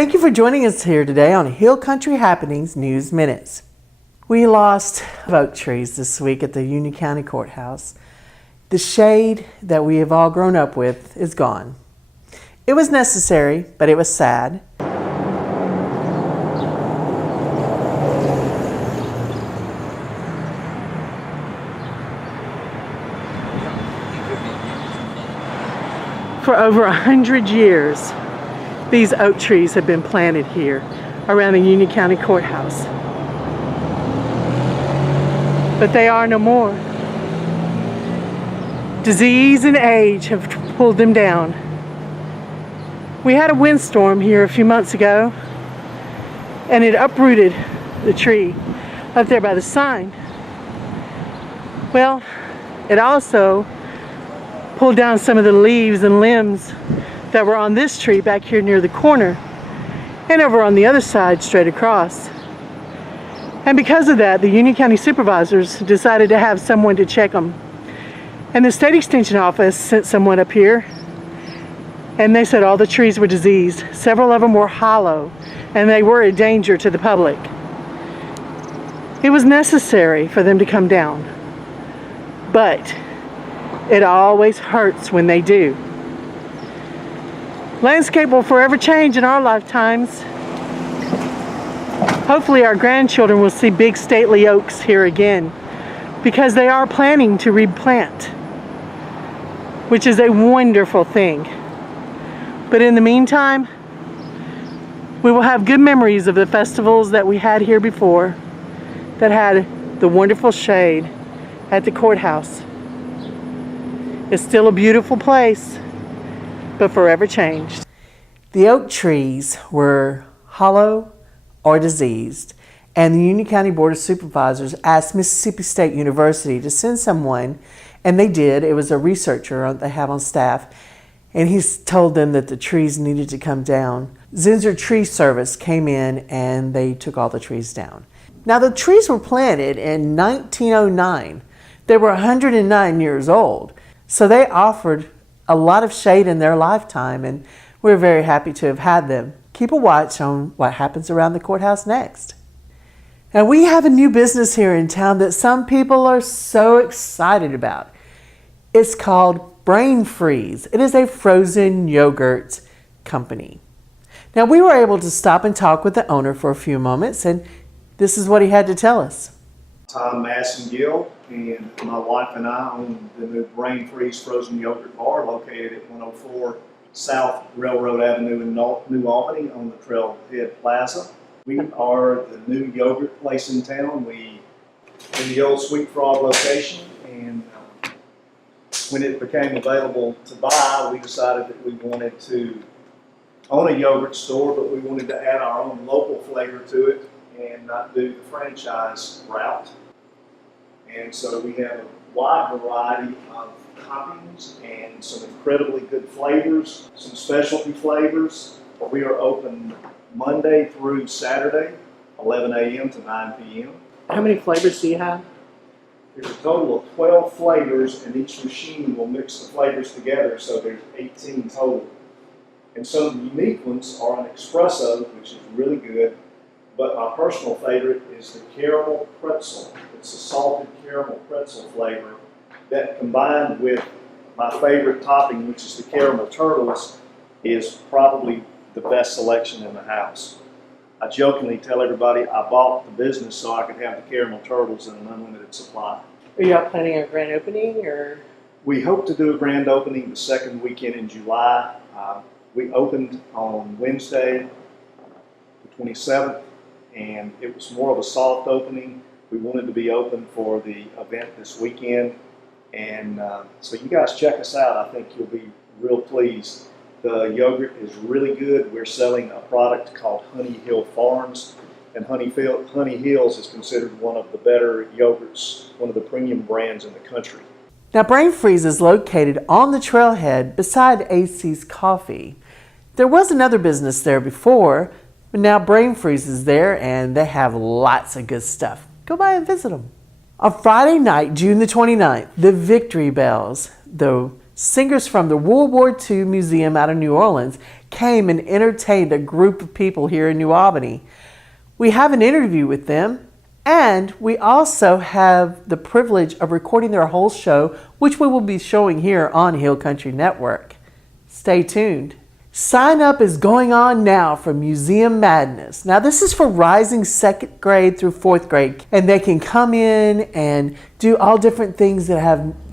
Thank you for joining us here today on Hill Country Happenings News Minutes. We lost oak trees this week at the Union County Courthouse. The shade that we have all grown up with is gone. It was necessary, but it was sad. For over 100 years, these oak trees have been planted here around the Union County Courthouse. But they are no more. Disease and age have pulled them down. We had a windstorm here a few months ago, and it uprooted the tree up there by the sign. Well, it also pulled down some of the leaves and limbs that were on this tree back here near the corner and over on the other side straight across. And because of that, the Union County supervisors decided to have someone to check them. And the state extension office sent someone up here, and they said all the trees were diseased. Several of them were hollow, and they were a danger to the public. It was necessary for them to come down, but it always hurts when they do. Landscape will forever change in our lifetimes. Hopefully our grandchildren will see big stately oaks here again, because they are planning to replant, which is a wonderful thing. But in the meantime, we will have good memories of the festivals that we had here before that had the wonderful shade at the courthouse. It's still a beautiful place, but forever changed. The oak trees were hollow or diseased, and the Union County Board of Supervisors asked Mississippi State University to send someone, and they did. It was a researcher they have on staff, and he told them that the trees needed to come down. Zinsser Tree Service came in and they took all the trees down. Now the trees were planted in 1909. They were 109 years old, so they offered a lot of shade in their lifetime, and we're very happy to have had them. Keep a watch on what happens around the courthouse next. Now we have a new business here in town that some people are so excited about. It's called Brain Freeze. It is a frozen yogurt company. Now we were able to stop and talk with the owner for a few moments, and this is what he had to tell us. Tom Massengill, and my wife and I own the new Brain Freeze frozen yogurt bar located at 104 South Railroad Avenue in New Albany on the Trailhead Plaza. We are the new yogurt place in town. We in the old Sweet Frog location, and when it became available to buy, we decided that we wanted to own a yogurt store, but we wanted to add our own local flavor to it and not do the franchise route. And so we have a wide variety of toppings and some incredibly good flavors, some specialty flavors. We are open Monday through Saturday, 11 a.m. to 9 p.m. How many flavors do you have? There's a total of 12 flavors, and each machine will mix the flavors together, so there's 18 total. And some of the unique ones are an espresso, which is really good, but my personal favorite is the caramel pretzel. It's a salted caramel pretzel flavor that, combined with my favorite topping, which is the caramel turtles, is probably the best selection in the house. I jokingly tell everybody I bought the business so I could have the caramel turtles in an unlimited supply. Are y'all planning a grand opening, or? We hope to do a grand opening the second weekend in July. We opened on Wednesday, the 27th, and it was more of a soft opening. We wanted to be open for the event this weekend, and so you guys check us out. I think you'll be real pleased. The yogurt is really good. We're selling a product called Honey Hill Farms, and Honey Hills is considered one of the better yogurts, one of the premium brands in the country. Now Brain Freeze is located on the trailhead beside AC's Coffee. There was another business there before, but now Brain Freeze is there and they have lots of good stuff. Go by and visit them. On Friday night, June the 29th, the Victory Bells, the singers from the World War II Museum out of New Orleans, came and entertained a group of people here in New Albany. We have an interview with them, and we also have the privilege of recording their whole show, which we will be showing here on Hill Country Network. Stay tuned. Sign up is going on now for Museum Madness. Now this is for rising second grade through fourth grade, and they can come in and do all different things that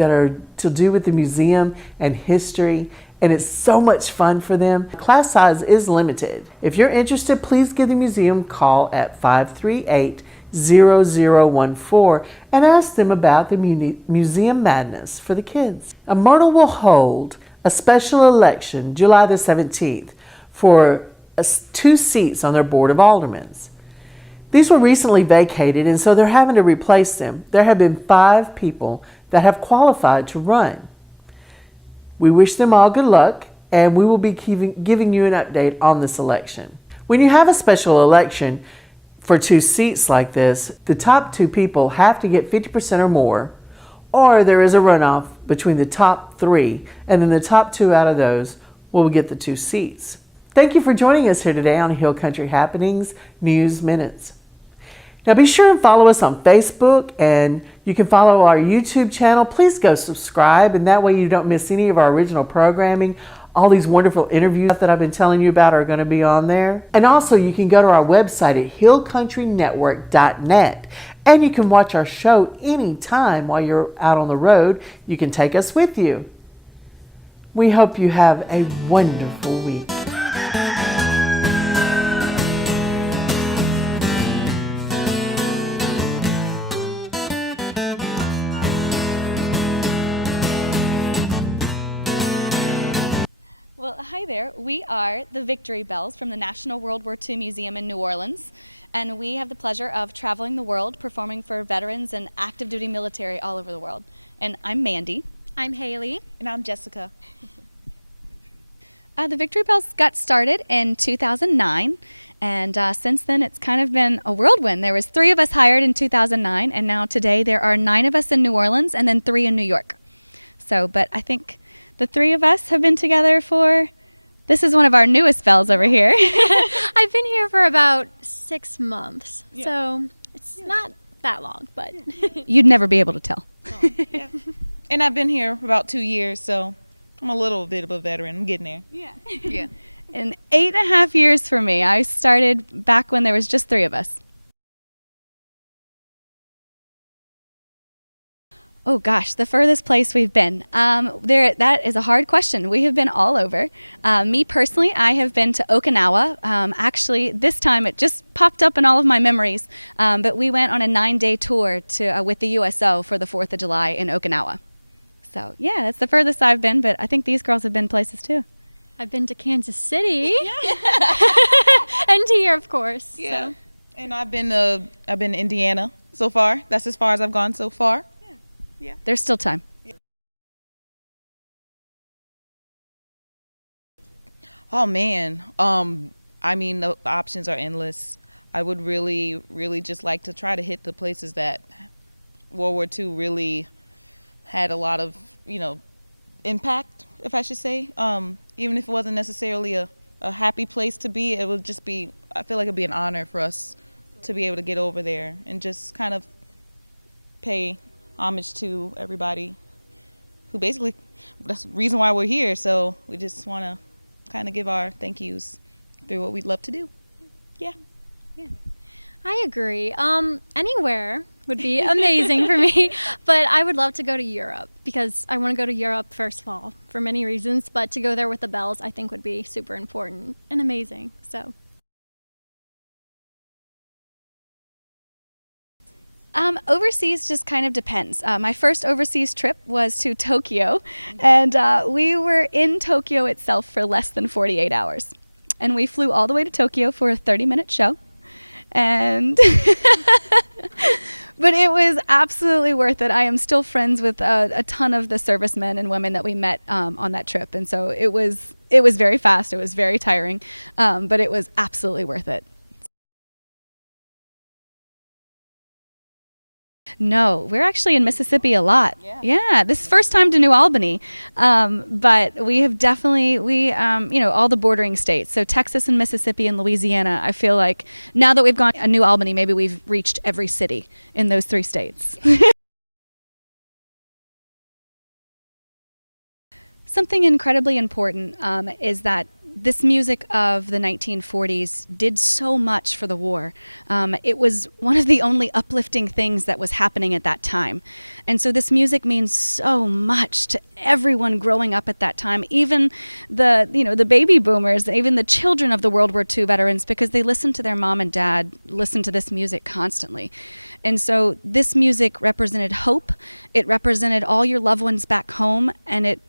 are to do with the museum and history, and it's so much fun for them. Class size is limited. If you're interested, please give the museum a call at 538-0014 and ask them about the Museum Madness for the kids. Myrtle will hold a special election July the 17th for 2 seats on their Board of Aldermen. These were recently vacated, and so they're having to replace them. There have been 5 people that have qualified to run. We wish them all good luck, and we will be giving you an update on this election. When you have a special election for 2 seats like this, the top 2 people have to get 50% or more, or there is a runoff between the top 3, and then the top 2 out of those will get the 2 seats. Thank you for joining us here today on Hill Country Happenings News Minutes. Now be sure and follow us on Facebook, and you can follow our YouTube channel. Please go subscribe, and that way you don't miss any of our original programming. All these wonderful interviews that I've been telling you about are going to be on there. And also you can go to our website at hillcountrynetwork.net, and you can watch our show anytime while you're out on the road. You can take us with you. We hope you have a wonderful week. Hi there, we are the Victory Bells from the National World War II Museum in New Orleans, and we have the pleasure of traveling the world performing for veterans and active duty military all over the world. And I'm Mandy. I'm Haley. And I'm Jessica. The Victory Bells got started in 2009, and since then it's kind of been a whirlwind. There was 3 of us hired in 2009, and now today there are 9 of us in New Orleans and then 3 in New York. But I think the 3 of us have been together for... This is one of our newest bells over here. I've been here for about 6 months, Yeah. so it's not that long, but... You'd never be able to tell. Yeah. And I've been here for about 2 years, so I'm a little bit of a veteran. I'm getting there. Yeah. And 8.5 years for me. I started back when there was just 3 of us. Oh gosh, the furthest place we've been. That is a hard question. We have been all over. Me personally, I have been to Okinawa. Actually, this time it just popped up in all of my memories. But we went on a 9-day tour with the USO for the 4th of July in Okinawa. So yeah, that's the furthest I've been, but I think these girls have been places too. I've been to Kansas City. And here, of course. Yeah. So. And I've been to Indiana so far. That's as far as I've gone so far. There's still time. Oh man. I mean, the options are endless. I would really, really just like to try to hit the places that World War II really had a lot of, impact, if I should say. Even if it wasn't necessarily a happy place to be, it would just be, I feel like it'd be an honor for us to be able to get over there and just kind of pay homage to everybody who basically, that's the reason why we're here. So we just want to kind of give our thank yous through what we'd love to do. Yeah. I agree. Anywhere would be amazing for me, but I would love to go to Europe because I want to go to Europe, first of all, for many reasons, but to go there with the bells I think would be super important and amazing. So. Overseas just kind of depends. My first overseas trip was to Tokyo, and we were in Tokyo itself for less than 48 hours. And we flew all the way to Tokyo for a 30-minute show. And but it was absolutely worth it. I am still friends with a ton of the servicemen and women that we met on that trip. And so it was very fast. It was very tiring, but it was absolutely worth it. No, we're actually in Mississippi a lot. Yeah, this is first time to New Albany, but we have definitely all the bordering states. So Texas and Mississippi and Louisiana. I feel like now that we've gone to New Albany, maybe we've reached every city in those 3 states. Something incredibly important is that this music of the 1940s did so much for the war. It was one of the only uplifting things that was happening at that time. And so this music means so much to everyone growing up at that time, even the baby boomers, even the children of the World War II veterans, because they listened to their mom and dad listen to this music constantly. And so this music represented hope. It represented all your loved ones back home, and it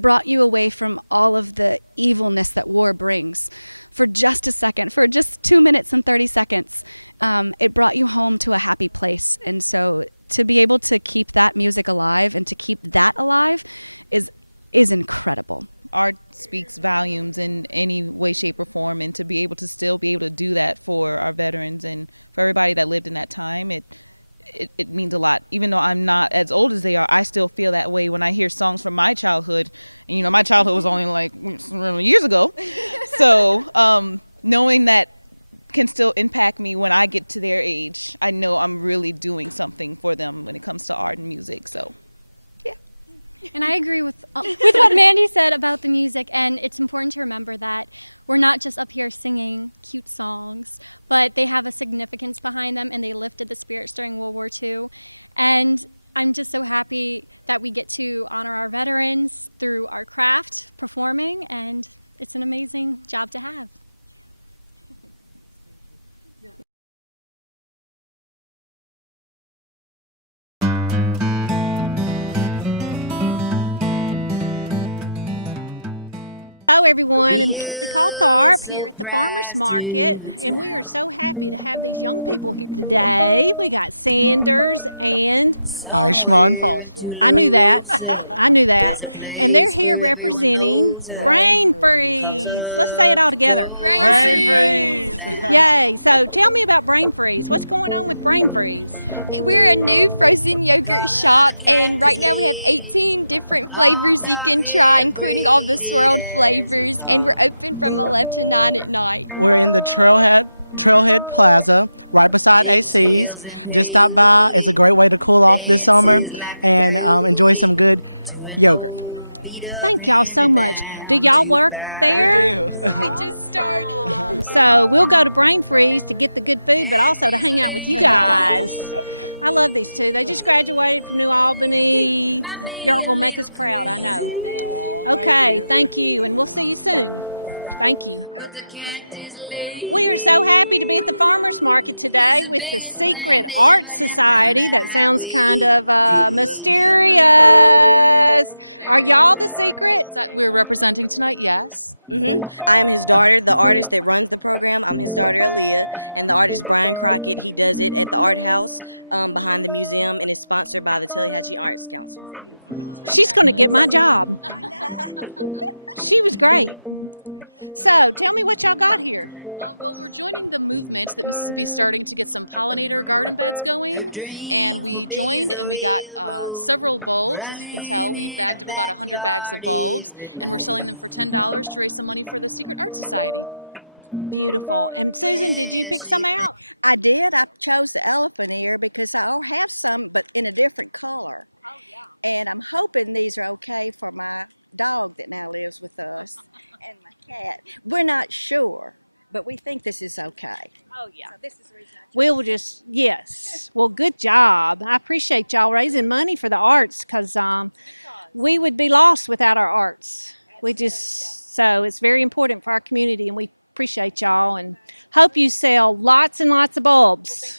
brought you away from all of the evilness that war brings. For just a second, for just 2 minutes and 30 seconds, it brought you home to a happy place. And so to be able to keep that music alive and to keep that alive is incredible. Art speaks volumes in any way, shape, or form, and to be able to still be able to do that for our veterans and for everybody that lived in that time, it means a lot. Even though I'm not as old as they are, I still feel that way when I hear songs from my childhood. And, my childhood was only like years ago. So knowing that can still impact me when I get to their age, I know I'm really doing something for them when it comes to art and music. So, yeah. And I agree with what Mandy said about the music, and it's important to remember that we're not just up here singing cute songs, but they have a significance behind them, and they lifted the spirits during World War II. And I'm just so happy that we get to honor our veterans through our craft, performing, and it's an amazing job to have. Hello everyone, I'm Kelly Caltharp here at the Farmers Market, and we are so happy to have these young people here today. We got Sanders and Aishman Foster. I knew that. And they're here representing Brain Freeze. Let's say it all together. Brain Freeze! Yay. So tell me about Brain Freeze. What's going on with Brain Freeze? We're a new frozen yogurt shop, and right now we have 18 different flavors you can try, including all the swirled flavors, and we're open from 11 to 9 at night. We're in the Trailhead Plaza, right beside AC's. Just stop by. It's a great way to cool off this summer and enjoy some good yogurt. Thank y'all so much. Do y'all work there? We just started. So we'll go to Brain Freeze to get the good food, but also to hang out with you guys. I love these two. They just graduated from New Albany. Y'all gonna make us proud, I know. Okay, thank you, and we'll see you soon. Thank you. We are so happy to be at the Farmers Market today with the Secret Art Society. That sounds kind of mysterious. Are y'all the Secret? That we're representing tonight, yes. I am his daughter, the artist that runs the program. I'm his daughter, Aaliyah, and the artist Brian Crockett. He does it at the Art House behind the museum, and is sponsored by the Tallahatchie Arts Council. She's going to get my job. She was great. So, tell me what y'all got here. Well, we're joining the movement that Mississippi's starting to get some pollinator garden beds going, and we joined and we got several bulbs. As you can tell, we bagged up about 100 bags of bulbs, and we're selling them for $10 to raise some money for the Secret Art Society. Beautiful. And Susan, did you pick some out? I did. I chose the elephant ear because I have some, but in a different color. Oh, yeah. And I'm hoping these are okay for my dog that now lives with us and my cat. We're not sure, but we think this is okay. Oh, yeah. So this is the reason We'll just, yes. Well, good job. I appreciate y'all raising money for the arts because we would be lost without our arts. So it's very important for our community, and we appreciate y'all and hope you sell lots and lots of bulbs.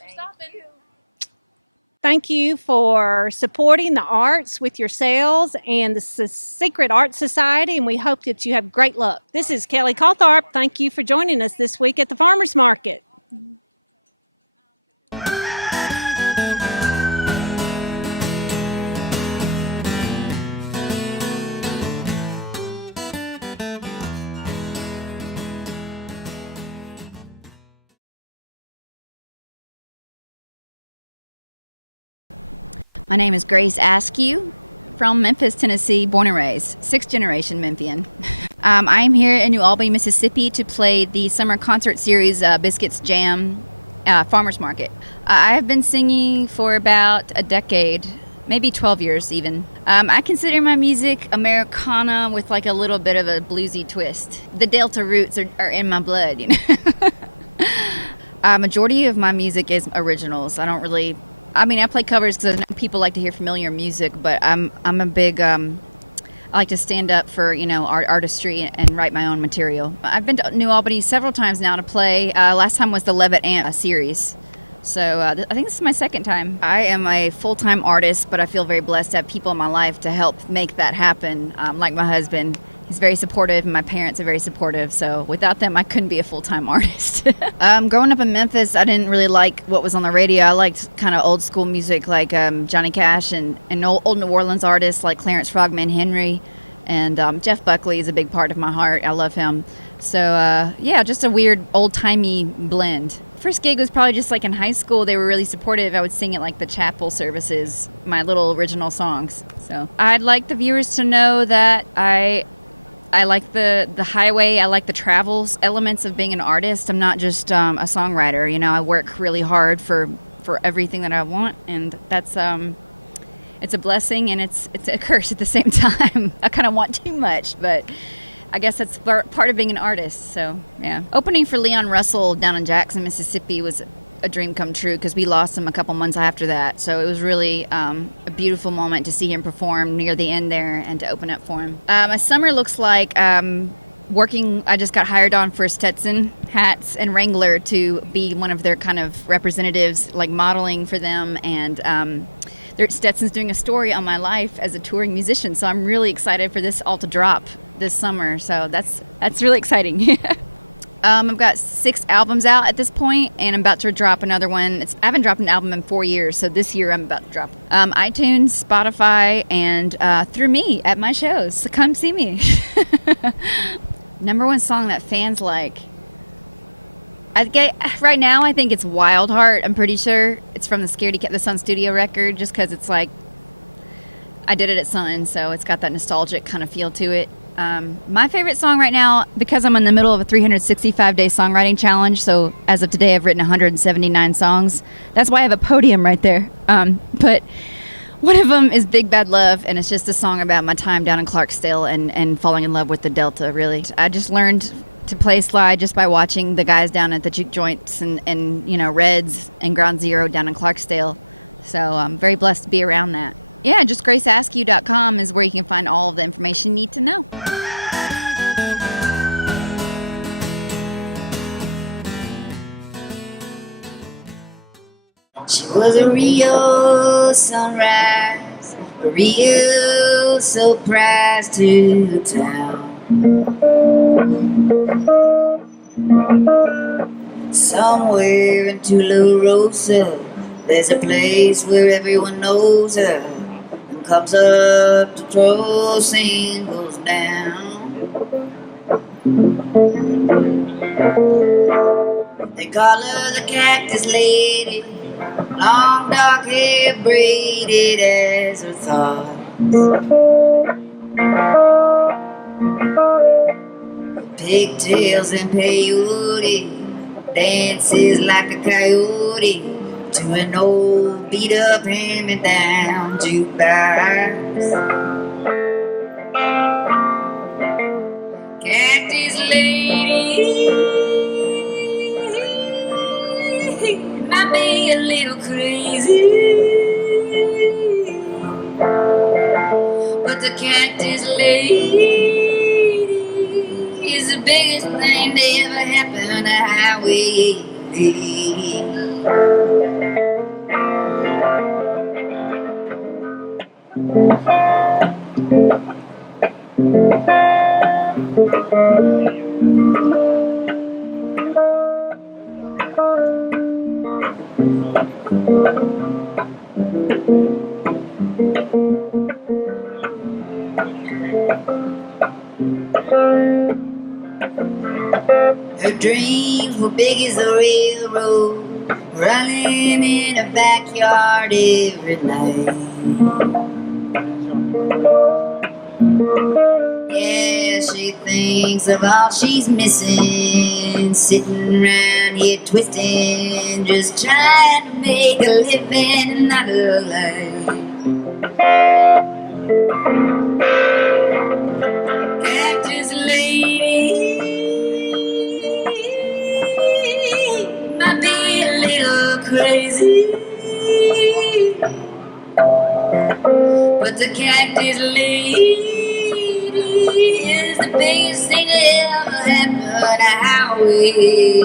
Thank you for supporting the arts with your sales and the Secret Art Society, and we hope that you have great luck. This is Kelly Caltharp. Thank you for joining us this week at the Farmers Market. My name is Grace Askew from Memphis, Tennessee, born and raised, 6th generation Memphian. I'm here in New Albany, Mississippi to play the summer concert series Biscuits Jam Farmers Market. I have been singing for about a decade, maybe 12 years even. I consider my music Americana with like a little bit of a bluesy twist. The Delta roots are in my blood, you know. Majority of my music is originals. I play covers because I know people like to hear familiar music, but I'm a big, I like to stand up for, artistry and write my own material. I've been to New Albany several times now to play. Last time was the Levitt Amp series. So I think this is my second time. I am a full-time artist, but I feel very blessed to have people in my life to help make that happen, like my husband. He's very supportive, and my parents are very supportive, so without them, I couldn't be a full-time artist. Growing up in Memphis, I didn't really like what was on the radio. I liked kind of old-school music like Johnny Cash and old New Orleans artists like Clarence Frogman Henry, and Jeff Buckley is a big part of my heart. I love him. So, just a weird old-timey blend. First gig was probably just like in high school. They were really supportive. I would sing at like the chapel services, my little original songs. So I'd like the viewers to know that I like the highway. I like the travels elements of being an artist. I'm not just a songwriter. I work really hard for everything that I want, and that's it's a blessing and it's a curse at the same time. I kind of want too much, but I guess that's part of being an artist. So yeah, opening for Leon Russell down in Jackson, Mississippi was a dream come true because we lost him a couple months after that. So it was really a beautiful moment to see him perform near the end there and to open up for him. My summer looks like working. I just got hired on for Stetson hats and Wrangler to be one of their kind of representatives, like modeling for them. And Stetson's doing a story on my life as a touring musician. So I'm really excited for this all to drop this summer. So that's really exciting. I've got 6 albums out at this point, and I'm about to drop another one. I haven't dropped an album in 4 years, so this year I'm about to drop iTunes, Spotify, and through me at my shows. So come see me. Number one song that fans like. Right now, I think it's Wild Heart. I'm pretty sure it's from the Scaredy Cat, the Sun Studio record, just because it's like I did it at Sun, so it's got that nostalgic kind of feel to it. My favorite song right now, because I'm in the middle of a 365-day songwriting challenge, so as of today I've written 179 songs. That's why I have a podium right there. But one of them is Big Bad Love, and it's just a song about my time down in Clarksdale and falling in love with the Delta, really. I just learned to play slide just by watching the guys down at the juke joints and Reds and Ground Zero down in Clarksdale. So I'm very blessed to be around that. Yeah, just graceaskew.com is where you can find all of the information you need to know. She was a real sunrise, a real surprise to the town. Somewhere in Tularosa, there's a place where everyone knows her and comes up to throw singles down. They call her the Cactus Lady, long dark hair braided as her thoughts. Pigtails and peyote, dances like a coyote to an old beat-up hand-me-down jukebox. Cactus Lady might be a little crazy, but the Cactus Lady is the biggest thing that ever happened on the highway. Her dreams were big as a railroad, running in her backyard every night. Yeah, she thinks of all she's missing, sitting around here twisting, just trying to make a living and not a life. Cactus lady might be a little crazy, but the cactus lady is the biggest thing that ever happened to Howie.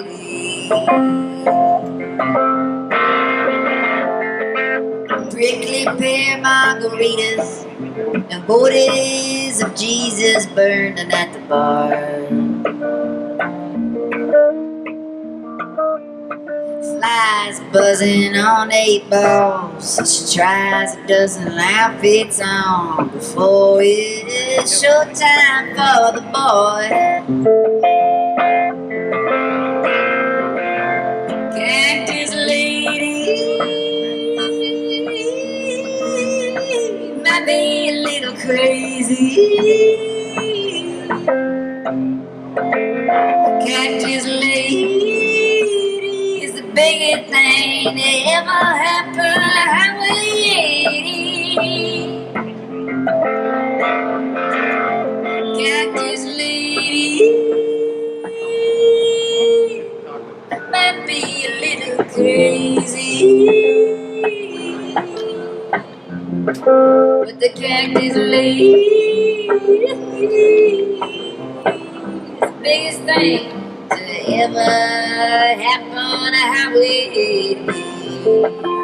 Prickly pear margaritas and bodies of Jesus burning at the bar. Flies buzzing on 8 balls. She tries a dozen outfits on before it's showtime for the boy. Cactus lady might be a little crazy. Cactus lady is the biggest thing that ever happened to Howie. Cactus lady might be a little crazy, but the cactus lady is the biggest thing to ever happen to Howie.